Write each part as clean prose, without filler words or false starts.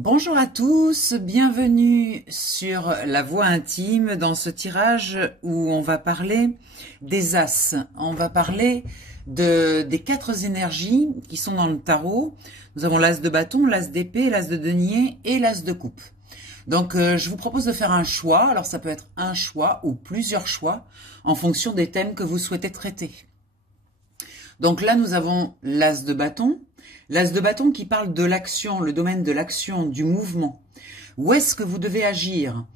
Bonjour à tous, bienvenue sur La Voix Intime dans ce tirage où on va parler des As. On va parler des 4 énergies qui sont dans le tarot. Nous avons l'As de bâton, l'As d'épée, l'As de denier et l'As de coupe. Donc je vous propose de faire un choix. Alors ça peut être un choix ou plusieurs choix en fonction des thèmes que vous souhaitez traiter. Donc là nous avons l'As de bâton. L'As de bâton qui parle de l'action, le domaine de l'action, du mouvement. Où est-ce que vous devez agir,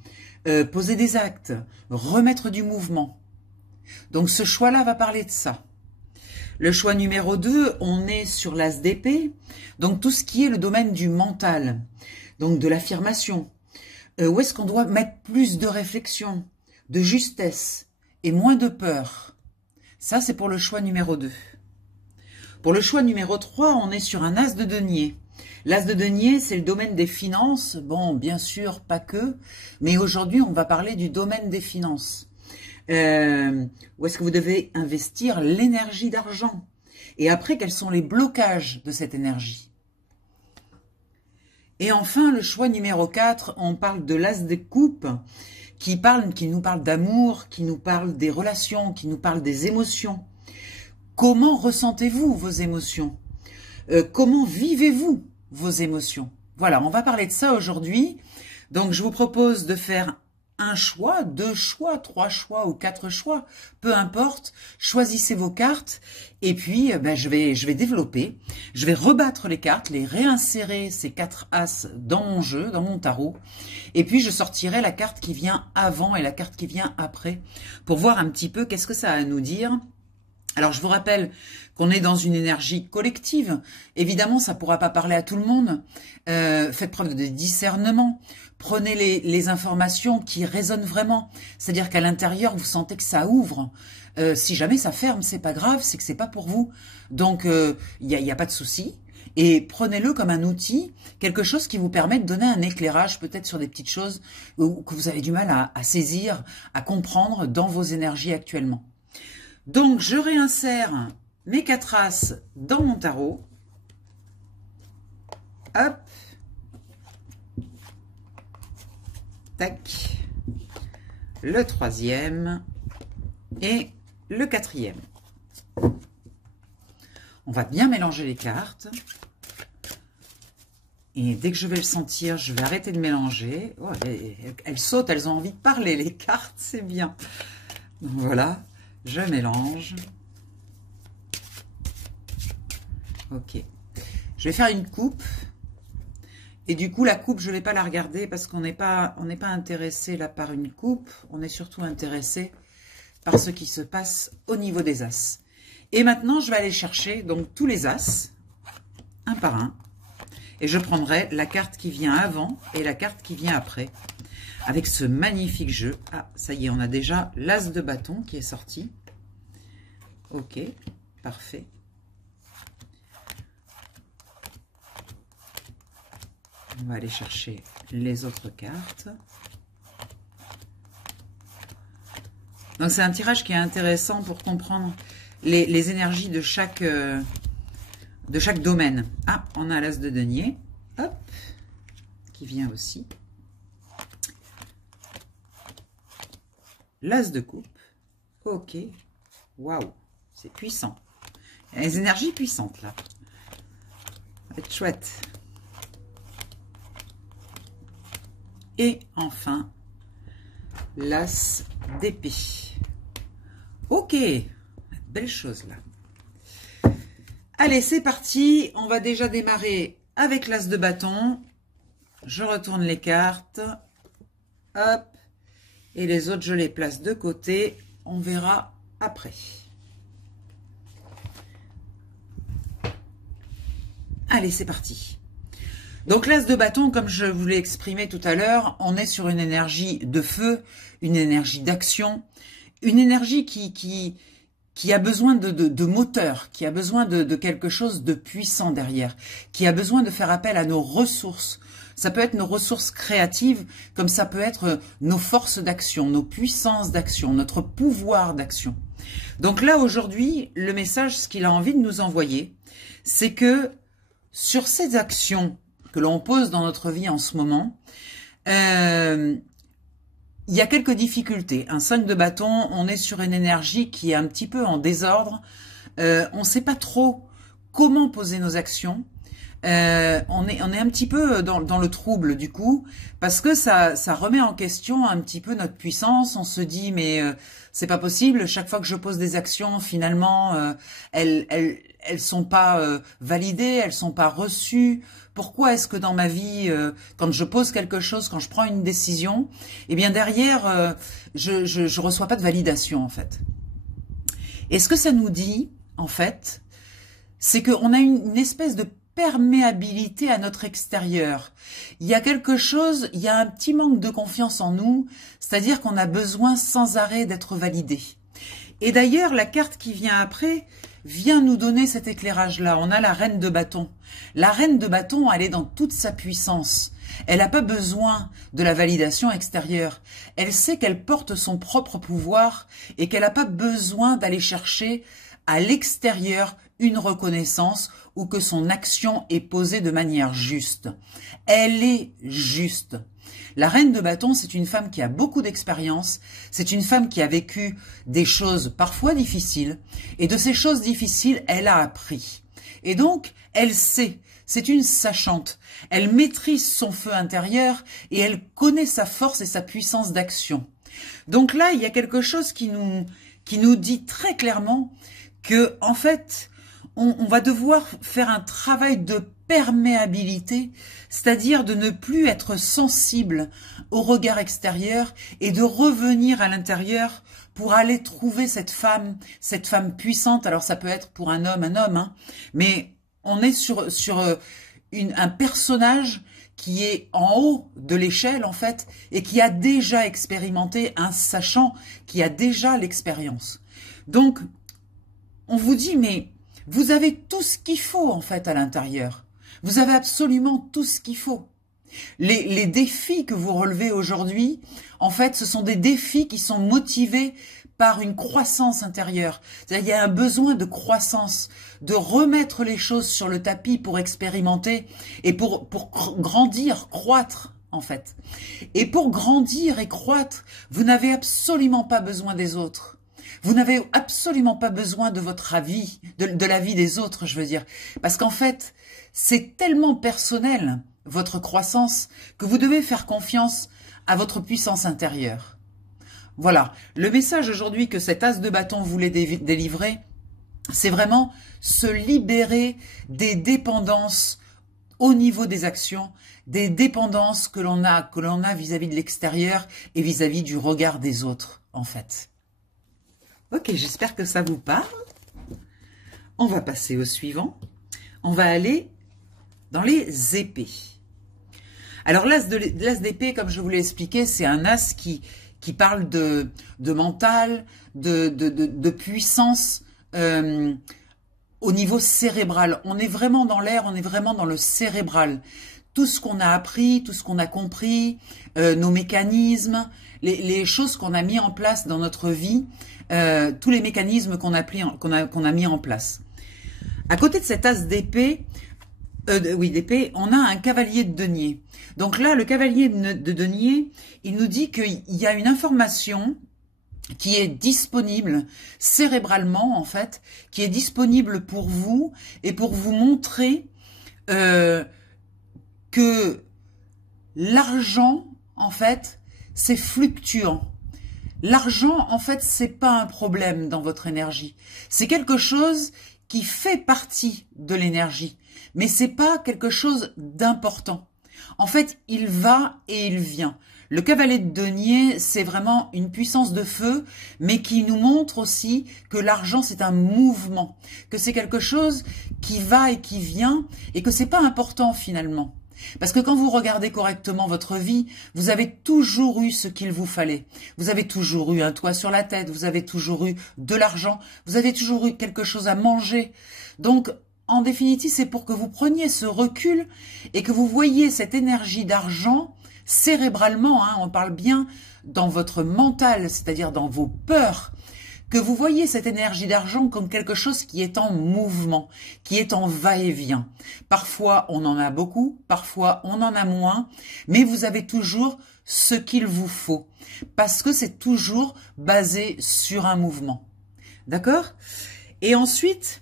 poser des actes, remettre du mouvement. Donc ce choix-là va parler de ça. Le choix numéro 2, on est sur l'As d'épée, donc tout ce qui est le domaine du mental, donc de l'affirmation. Où est-ce qu'on doit mettre plus de réflexion, de justesse et moins de peur. Ça, c'est pour le choix numéro 2. Pour le choix numéro 3, on est sur un As de denier. L'As de denier, c'est le domaine des finances. Bon, bien sûr, pas que, mais aujourd'hui, on va parler du domaine des finances. Où est-ce que vous devez investir l'énergie d'argent? Et après, quels sont les blocages de cette énergie? Et enfin, le choix numéro 4, on parle de l'As de coupe, qui nous parle d'amour, qui nous parle des relations, qui nous parle des émotions. Comment ressentez-vous vos émotions? Comment vivez-vous vos émotions? Voilà, on va parler de ça aujourd'hui. Donc, je vous propose de faire un choix, 2 choix, 3 choix ou 4 choix, peu importe. Choisissez vos cartes et puis je vais développer. Je vais rebattre les cartes, les réinsérer, ces 4 As dans mon jeu, dans mon tarot. Et puis, je sortirai la carte qui vient avant et la carte qui vient après pour voir un petit peu qu'est-ce que ça a à nous dire. Alors, je vous rappelle qu'on est dans une énergie collective. Évidemment, ça ne pourra pas parler à tout le monde. Faites preuve de discernement. Prenez les informations qui résonnent vraiment. C'est-à-dire qu'à l'intérieur, vous sentez que ça ouvre. Si jamais ça ferme, c'est pas grave, c'est que c'est pas pour vous. Donc, il y a pas de souci. Et prenez-le comme un outil, quelque chose qui vous permet de donner un éclairage peut-être sur des petites choses que vous avez du mal à saisir, à comprendre dans vos énergies actuellement. Donc, je réinsère mes 4 As dans mon tarot. Hop. Tac. Le 3e et le 4e. On va bien mélanger les cartes. Et dès que je vais le sentir, je vais arrêter de mélanger. Oh, elles sautent, elles ont envie de parler, les cartes, c'est bien. Donc, voilà. Je mélange. Ok. Je vais faire une coupe. Et du coup, la coupe, je ne vais pas la regarder parce qu'on n'est pas intéressé là par une coupe. On est surtout intéressé par ce qui se passe au niveau des As. Et maintenant, je vais aller chercher donc tous les As, un par un. Et je prendrai la carte qui vient avant et la carte qui vient après. Avec ce magnifique jeu. Ah, ça y est, on a déjà l'As de bâton qui est sorti. Ok, parfait. On va aller chercher les autres cartes. Donc, c'est un tirage qui est intéressant pour comprendre les énergies de chaque domaine. Ah, on a l'As de denier. Hop, qui vient aussi. L'As de coupe. Ok. Waouh. C'est puissant. Il y a des énergies puissantes là. Ça va être chouette. Et enfin, l'As d'épée. Ok. Belle chose là. Allez, c'est parti. On va déjà démarrer avec l'As de bâton. Je retourne les cartes. Hop. Et les autres, je les place de côté. On verra après. Allez, c'est parti. Donc, l'As de bâton, comme je vous l'ai exprimé tout à l'heure, on est sur une énergie de feu, une énergie d'action, une énergie qui a besoin de moteur, qui a besoin de quelque chose de puissant derrière, qui a besoin de faire appel à nos ressources. Ça peut être nos ressources créatives, comme ça peut être nos forces d'action, nos puissances d'action, notre pouvoir d'action. Donc là, aujourd'hui, le message, ce qu'il a envie de nous envoyer, c'est que sur ces actions que l'on pose dans notre vie en ce moment, il y a quelques difficultés. Un 5 de bâton, on est sur une énergie qui est un petit peu en désordre. On ne sait pas trop comment poser nos actions. On est un petit peu dans le trouble du coup, parce que ça remet en question un petit peu notre puissance. On se dit mais c'est pas possible. Chaque fois que je pose des actions, finalement, elles sont pas validées, elles sont pas reçues. Pourquoi est-ce que dans ma vie, quand je pose quelque chose, quand je prends une décision, eh bien derrière, je reçois pas de validation en fait. Et ce que ça nous dit, en fait, c'est qu'on a une espèce de perméabilité à notre extérieur. Il y a quelque chose, il y a un petit manque de confiance en nous, c'est-à-dire qu'on a besoin sans arrêt d'être validé. Et d'ailleurs, la carte qui vient après vient nous donner cet éclairage-là. On a la reine de bâton. La reine de bâton, elle est dans toute sa puissance. Elle n'a pas besoin de la validation extérieure. Elle sait qu'elle porte son propre pouvoir et qu'elle n'a pas besoin d'aller chercher à l'extérieur une reconnaissance ou que son action est posée de manière juste. Elle est juste. La reine de bâton, c'est une femme qui a beaucoup d'expérience, c'est une femme qui a vécu des choses parfois difficiles, et de ces choses difficiles, elle a appris. Et donc, elle sait, c'est une sachante, elle maîtrise son feu intérieur et elle connaît sa force et sa puissance d'action. Donc là, il y a quelque chose qui nous dit très clairement que, en fait, on va devoir faire un travail de perméabilité, c'est-à-dire de ne plus être sensible au regard extérieur et de revenir à l'intérieur pour aller trouver cette femme puissante. Alors ça peut être pour un homme, hein, mais on est sur un personnage qui est en haut de l'échelle en fait et qui a déjà expérimenté, un sachant qui a déjà l'expérience. Donc on vous dit mais vous avez tout ce qu'il faut en fait à l'intérieur. Vous avez absolument tout ce qu'il faut. Les défis que vous relevez aujourd'hui, en fait, ce sont des défis qui sont motivés par une croissance intérieure. C'est-à-dire, il y a un besoin de croissance, de remettre les choses sur le tapis pour expérimenter et pour grandir, croître, en fait. Et pour grandir et croître, vous n'avez absolument pas besoin des autres. Vous n'avez absolument pas besoin de votre avis, de l'avis des autres, je veux dire. Parce qu'en fait, c'est tellement personnel, votre croissance, que vous devez faire confiance à votre puissance intérieure. Voilà. Le message aujourd'hui que cet as de bâton voulait délivrer, c'est vraiment se libérer des dépendances au niveau des actions, des dépendances que l'on a vis-à-vis de l'extérieur et vis-à-vis du regard des autres, en fait. Ok, j'espère que ça vous parle. On va passer au suivant. On va aller dans les épées. Alors l'as d'épée, comme je vous l'ai expliqué, c'est un as qui parle de mental, de puissance au niveau cérébral. On est vraiment dans l'air, on est vraiment dans le cérébral. Tout ce qu'on a appris, tout ce qu'on a compris, nos mécanismes, les choses qu'on a mis en place dans notre vie, tous les mécanismes qu'on a mis en place. À côté de cet as d'épée, on a un cavalier de denier. Donc là, le cavalier de denier, il nous dit qu'il y a une information qui est disponible cérébralement, en fait, qui est disponible pour vous et pour vous montrer que l'argent, en fait, c'est fluctuant. L'argent, en fait, c'est pas un problème dans votre énergie. C'est quelque chose qui fait partie de l'énergie, mais c'est pas quelque chose d'important. En fait, il va et il vient. Le cavalier de denier, c'est vraiment une puissance de feu, mais qui nous montre aussi que l'argent, c'est un mouvement, que c'est quelque chose qui va et qui vient, et que c'est pas important finalement. Parce que quand vous regardez correctement votre vie, vous avez toujours eu ce qu'il vous fallait. Vous avez toujours eu un toit sur la tête, vous avez toujours eu de l'argent, vous avez toujours eu quelque chose à manger. Donc, en définitive, c'est pour que vous preniez ce recul et que vous voyiez cette énergie d'argent cérébralement, hein, on parle bien dans votre mental, c'est-à-dire dans vos peurs, que vous voyez cette énergie d'argent comme quelque chose qui est en mouvement, qui est en va-et-vient. Parfois, on en a beaucoup, parfois, on en a moins, mais vous avez toujours ce qu'il vous faut, parce que c'est toujours basé sur un mouvement. D'accord? Et ensuite,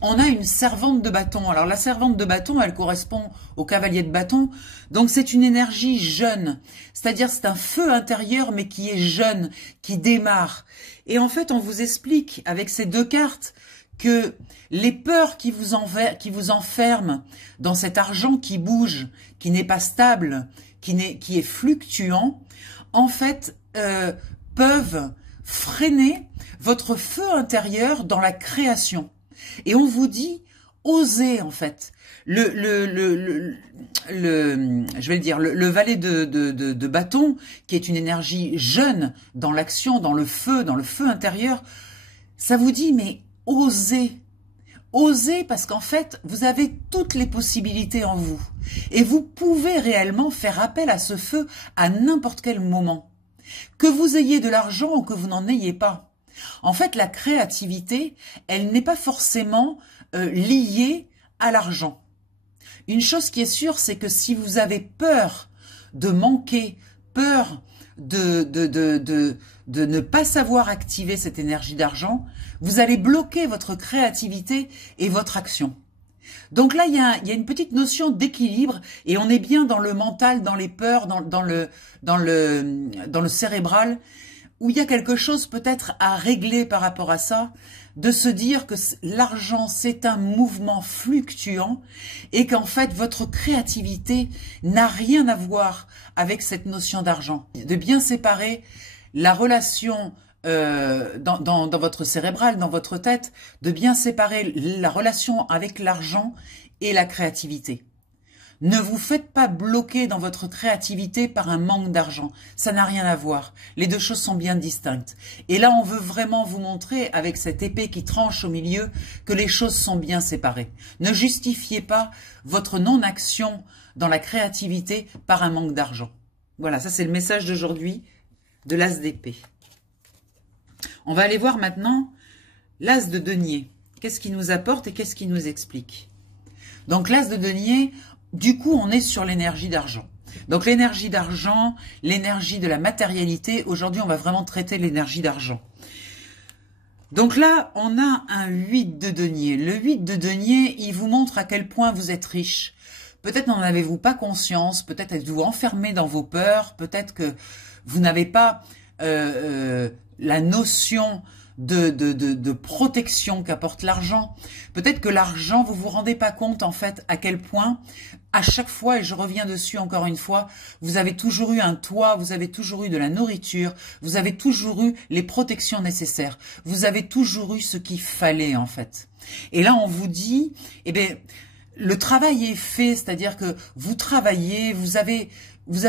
on a une servante de bâton. Alors la servante de bâton, elle correspond au cavalier de bâton. Donc c'est une énergie jeune. C'est-à-dire c'est un feu intérieur mais qui est jeune, qui démarre. Et en fait, on vous explique avec ces deux cartes que les peurs qui vous enferment dans cet argent qui bouge, qui n'est pas stable, qui est fluctuant, en fait, peuvent freiner votre feu intérieur dans la création. Et on vous dit, osez en fait. Je vais le dire, le valet de bâton, qui est une énergie jeune dans l'action, dans le feu intérieur, ça vous dit, mais osez. Osez parce qu'en fait, vous avez toutes les possibilités en vous. Et vous pouvez réellement faire appel à ce feu à n'importe quel moment. Que vous ayez de l'argent ou que vous n'en ayez pas. En fait, la créativité, elle n'est pas forcément liée à l'argent. Une chose qui est sûre, c'est que si vous avez peur de manquer, peur de ne pas savoir activer cette énergie d'argent, vous allez bloquer votre créativité et votre action. Donc là, il y a une petite notion d'équilibre et on est bien dans le mental, dans les peurs, dans le cérébral, où il y a quelque chose peut-être à régler par rapport à ça, de se dire que l'argent, c'est un mouvement fluctuant et qu'en fait, votre créativité n'a rien à voir avec cette notion d'argent. De bien séparer la relation dans votre cérébral, dans votre tête, de bien séparer la relation avec l'argent et la créativité. Ne vous faites pas bloquer dans votre créativité par un manque d'argent. Ça n'a rien à voir. Les deux choses sont bien distinctes. Et là, on veut vraiment vous montrer, avec cette épée qui tranche au milieu, que les choses sont bien séparées. Ne justifiez pas votre non-action dans la créativité par un manque d'argent. Voilà, ça c'est le message d'aujourd'hui de l'as d'épée. On va aller voir maintenant l'as de denier. Qu'est-ce qu'il nous apporte et qu'est-ce qu'il nous explique? Donc l'as de denier, du coup, on est sur l'énergie d'argent. Donc l'énergie d'argent, l'énergie de la matérialité. Aujourd'hui, on va vraiment traiter l'énergie d'argent. Donc là, on a un 8 de denier. Le 8 de denier, il vous montre à quel point vous êtes riche. Peut-être n'en avez-vous pas conscience, peut-être êtes-vous enfermé dans vos peurs, peut-être que vous n'avez pas la notion de protection qu'apporte l'argent. Peut-être que l'argent, vous vous rendez pas compte en fait à quel point, à chaque fois, et je reviens dessus encore une fois, vous avez toujours eu un toit, vous avez toujours eu de la nourriture, vous avez toujours eu les protections nécessaires, vous avez toujours eu ce qu'il fallait en fait. Et là, on vous dit, eh bien, le travail est fait, c'est-à-dire que vous travaillez, vous avez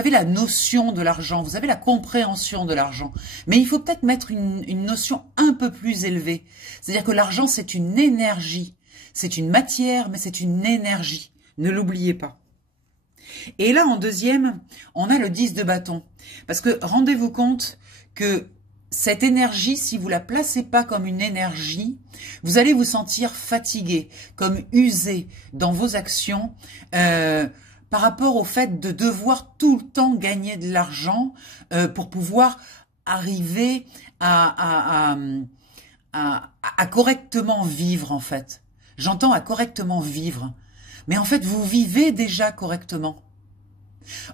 la notion de l'argent, vous avez la compréhension de l'argent. Mais il faut peut-être mettre une notion un peu plus élevée. C'est-à-dire que l'argent, c'est une énergie. C'est une matière, mais c'est une énergie. Ne l'oubliez pas. Et là, en deuxième, on a le 10 de bâton. Parce que rendez-vous compte que cette énergie, si vous la placez pas comme une énergie, vous allez vous sentir fatigué, comme usé dans vos actions, par rapport au fait de devoir tout le temps gagner de l'argent pour pouvoir arriver à correctement vivre en fait. J'entends à correctement vivre. Mais en fait, vous vivez déjà correctement.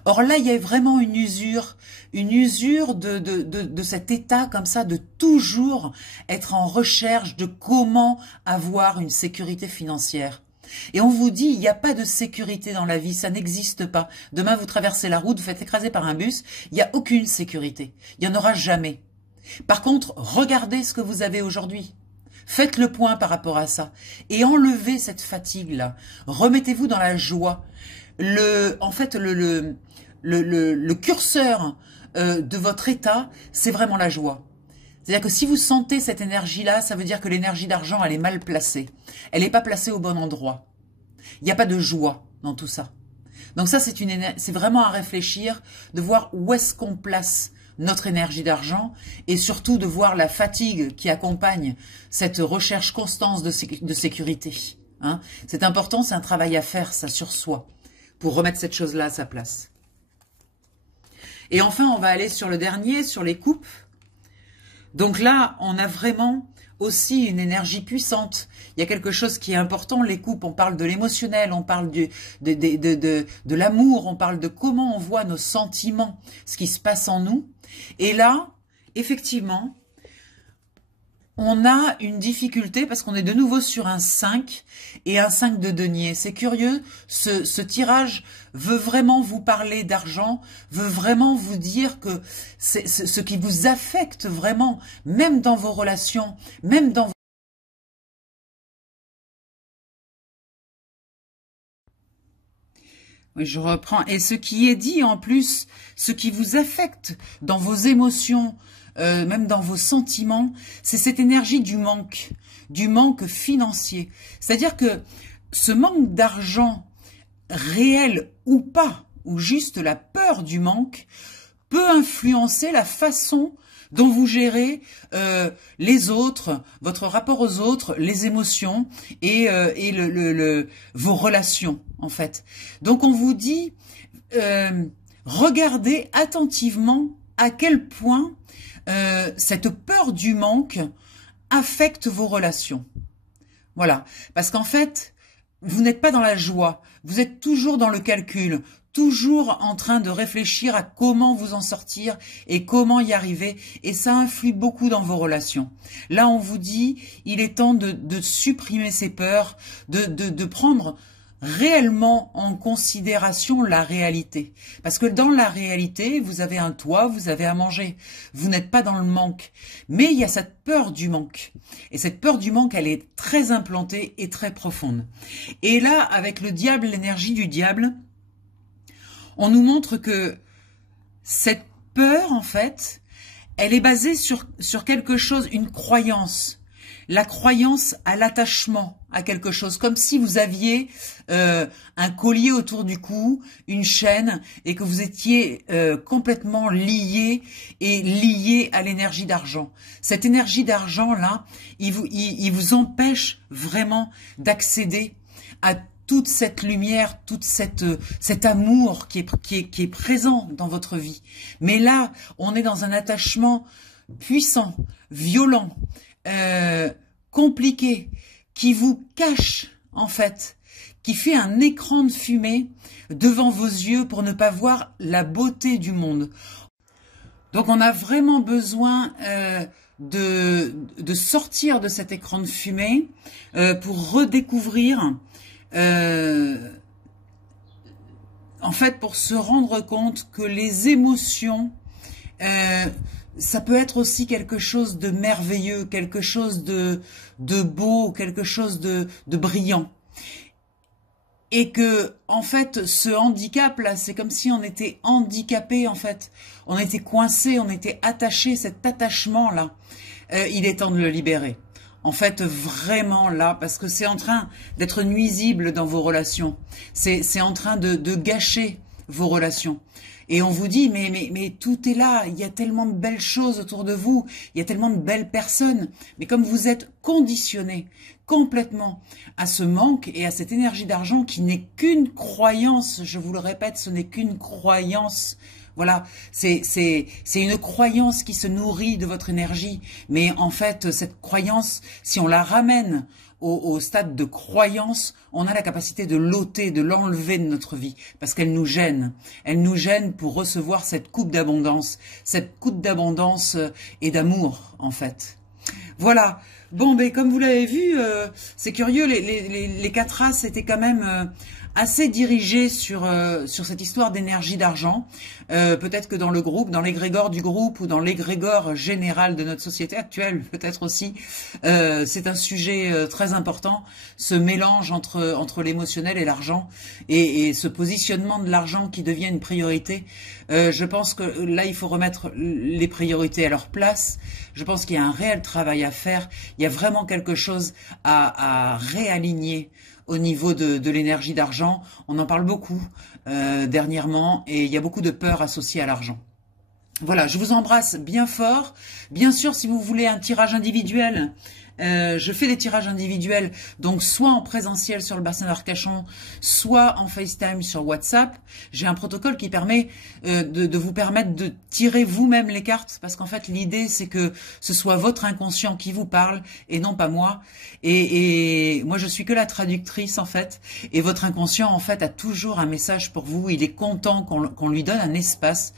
Or là, il y a vraiment une usure de cet état comme ça, de toujours être en recherche de comment avoir une sécurité financière. Et on vous dit, il n'y a pas de sécurité dans la vie, ça n'existe pas. Demain, vous traversez la route, vous faites écraser par un bus, il n'y a aucune sécurité. Il n'y en aura jamais. Par contre, regardez ce que vous avez aujourd'hui. Faites le point par rapport à ça. Et enlevez cette fatigue-là. Remettez-vous dans la joie. En fait, le curseur de votre état, c'est vraiment la joie. C'est-à-dire que si vous sentez cette énergie-là, ça veut dire que l'énergie d'argent, elle est mal placée. Elle n'est pas placée au bon endroit. Il n'y a pas de joie dans tout ça. Donc ça, c'est vraiment à réfléchir, de voir où est-ce qu'on place notre énergie d'argent et surtout de voir la fatigue qui accompagne cette recherche constante de sécurité. Hein. C'est important, c'est un travail à faire, ça, sur soi, pour remettre cette chose-là à sa place. Et enfin, on va aller sur le dernier, sur les coupes. Donc là, on a vraiment aussi une énergie puissante. Il y a quelque chose qui est important, les coupes. On parle de l'émotionnel, on parle de l'amour, on parle de comment on voit nos sentiments, ce qui se passe en nous. Et là, effectivement, on a une difficulté parce qu'on est de nouveau sur un 5 et un 5 de denier. C'est curieux, ce tirage veut vraiment vous parler d'argent, veut vraiment vous dire que c'est ce qui vous affecte vraiment, même dans vos relations, même dans Oui, je reprends. Et ce qui est dit en plus, ce qui vous affecte dans vos émotions, même dans vos sentiments, c'est cette énergie du manque financier. C'est-à-dire que ce manque d'argent réel ou pas, ou juste la peur du manque, peut influencer la façon dont vous gérez les autres, votre rapport aux autres, les émotions et vos relations, en fait. Donc on vous dit, regardez attentivement à quel point cette peur du manque affecte vos relations. Voilà, parce qu'en fait, vous n'êtes pas dans la joie, vous êtes toujours dans le calcul, toujours en train de réfléchir à comment vous en sortir et comment y arriver, et ça influe beaucoup dans vos relations. Là, on vous dit, il est temps de supprimer ces peurs, de prendre réellement en considération la réalité. Parce que dans la réalité, vous avez un toit, vous avez à manger. Vous n'êtes pas dans le manque. Mais il y a cette peur du manque. Et cette peur du manque, elle est très implantée et très profonde. Et là, avec le diable, l'énergie du diable, on nous montre que cette peur, en fait, elle est basée sur quelque chose, une croyance. La croyance à l'attachement à quelque chose, comme si vous aviez un collier autour du cou, une chaîne, et que vous étiez complètement lié à l'énergie d'argent. Cette énergie d'argent-là, il vous empêche vraiment d'accéder à toute cette lumière, toute cet amour qui est présent dans votre vie. Mais là, on est dans un attachement puissant, violent, compliqué, qui vous cache, en fait, qui fait un écran de fumée devant vos yeux pour ne pas voir la beauté du monde. Donc on a vraiment besoin de sortir de cet écran de fumée pour redécouvrir, en fait, pour se rendre compte que les émotions, ça peut être aussi quelque chose de merveilleux, quelque chose de beau, quelque chose de brillant. Et que, en fait, ce handicap-là, c'est comme si on était handicapé, en fait. On était coincé, on était attaché, cet attachement-là. Il est temps de le libérer. En fait, vraiment là, parce que c'est en train d'être nuisible dans vos relations. C'est en train de gâcher vos relations. Et on vous dit, mais tout est là, il y a tellement de belles choses autour de vous, il y a tellement de belles personnes. Mais comme vous êtes conditionné complètement à ce manque et à cette énergie d'argent qui n'est qu'une croyance, je vous le répète, ce n'est qu'une croyance. Voilà, c'est une croyance qui se nourrit de votre énergie. Mais en fait, cette croyance, si on la ramène au stade de croyance, on a la capacité de l'ôter, de l'enlever de notre vie, parce qu'elle nous gêne. Elle nous gêne pour recevoir cette coupe d'abondance et d'amour, en fait. Voilà. Bon, ben comme vous l'avez vu, c'est curieux, les quatre as étaient quand même assez dirigés sur cette histoire d'énergie d'argent. Peut-être que dans le groupe, dans l'égrégore du groupe ou dans l'égrégore général de notre société actuelle, peut-être aussi, c'est un sujet très important, ce mélange entre l'émotionnel et l'argent et ce positionnement de l'argent qui devient une priorité. Je pense que là, il faut remettre les priorités à leur place. Je pense qu'il y a un réel travail à faire. Il y a vraiment quelque chose à réaligner au niveau de l'énergie d'argent. On en parle beaucoup dernièrement et il y a beaucoup de peur associée à l'argent. Voilà, je vous embrasse bien fort. Bien sûr, si vous voulez un tirage individuel, je fais des tirages individuels, donc soit en présentiel sur le bassin d'Arcachon, soit en FaceTime sur WhatsApp. J'ai un protocole qui permet de vous permettre de tirer vous-même les cartes, parce qu'en fait l'idée c'est que ce soit votre inconscient qui vous parle et non pas moi. Et moi je suis que la traductrice en fait, et votre inconscient en fait a toujours un message pour vous. Il est content qu'on lui donne un espace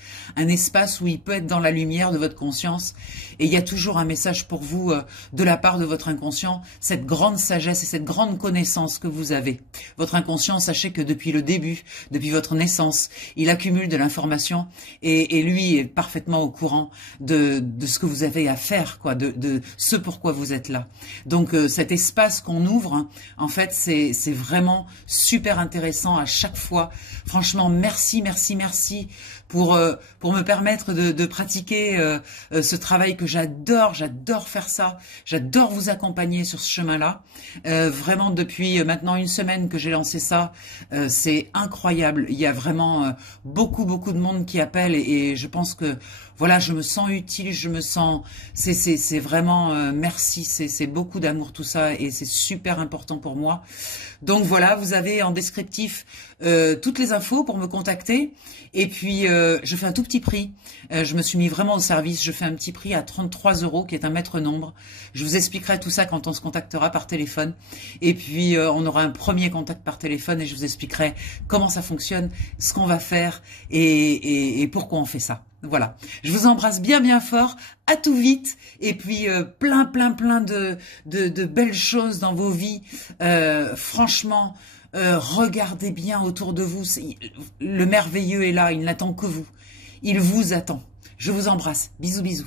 où il peut être dans la lumière de votre conscience, et il y a toujours un message pour vous de la part de votre inconscient, cette grande sagesse et cette grande connaissance que vous avez. Votre inconscient, sachez que depuis le début, depuis votre naissance, il accumule de l'information et lui est parfaitement au courant de ce que vous avez à faire, quoi, de ce pourquoi vous êtes là. Donc cet espace qu'on ouvre, hein, en fait, c'est vraiment super intéressant à chaque fois. Franchement, merci, merci, merci pour me permettre de pratiquer ce travail que j'adore faire ça, j'adore vous accompagner sur ce chemin-là. Vraiment depuis maintenant une semaine que j'ai lancé ça, c'est incroyable. Il y a vraiment beaucoup de monde qui appelle et je pense que voilà, je me sens utile, je me sens, c'est vraiment merci, c'est beaucoup d'amour tout ça et c'est super important pour moi. Donc voilà, vous avez en descriptif toutes les infos pour me contacter. Et puis je fais un tout petit prix. Je me suis mis vraiment au service. Je fais un petit prix à 33 € qui est un maître nombre. Je vous expliquerai tout ça quand on se contactera par téléphone. Et puis on aura un premier contact par téléphone et je vous expliquerai comment ça fonctionne, ce qu'on va faire et pourquoi on fait ça. Voilà, je vous embrasse bien fort, à tout vite, et puis plein de belles choses dans vos vies. Franchement, regardez bien autour de vous, le merveilleux est là, il n'attend que vous, il vous attend. Je vous embrasse, bisous.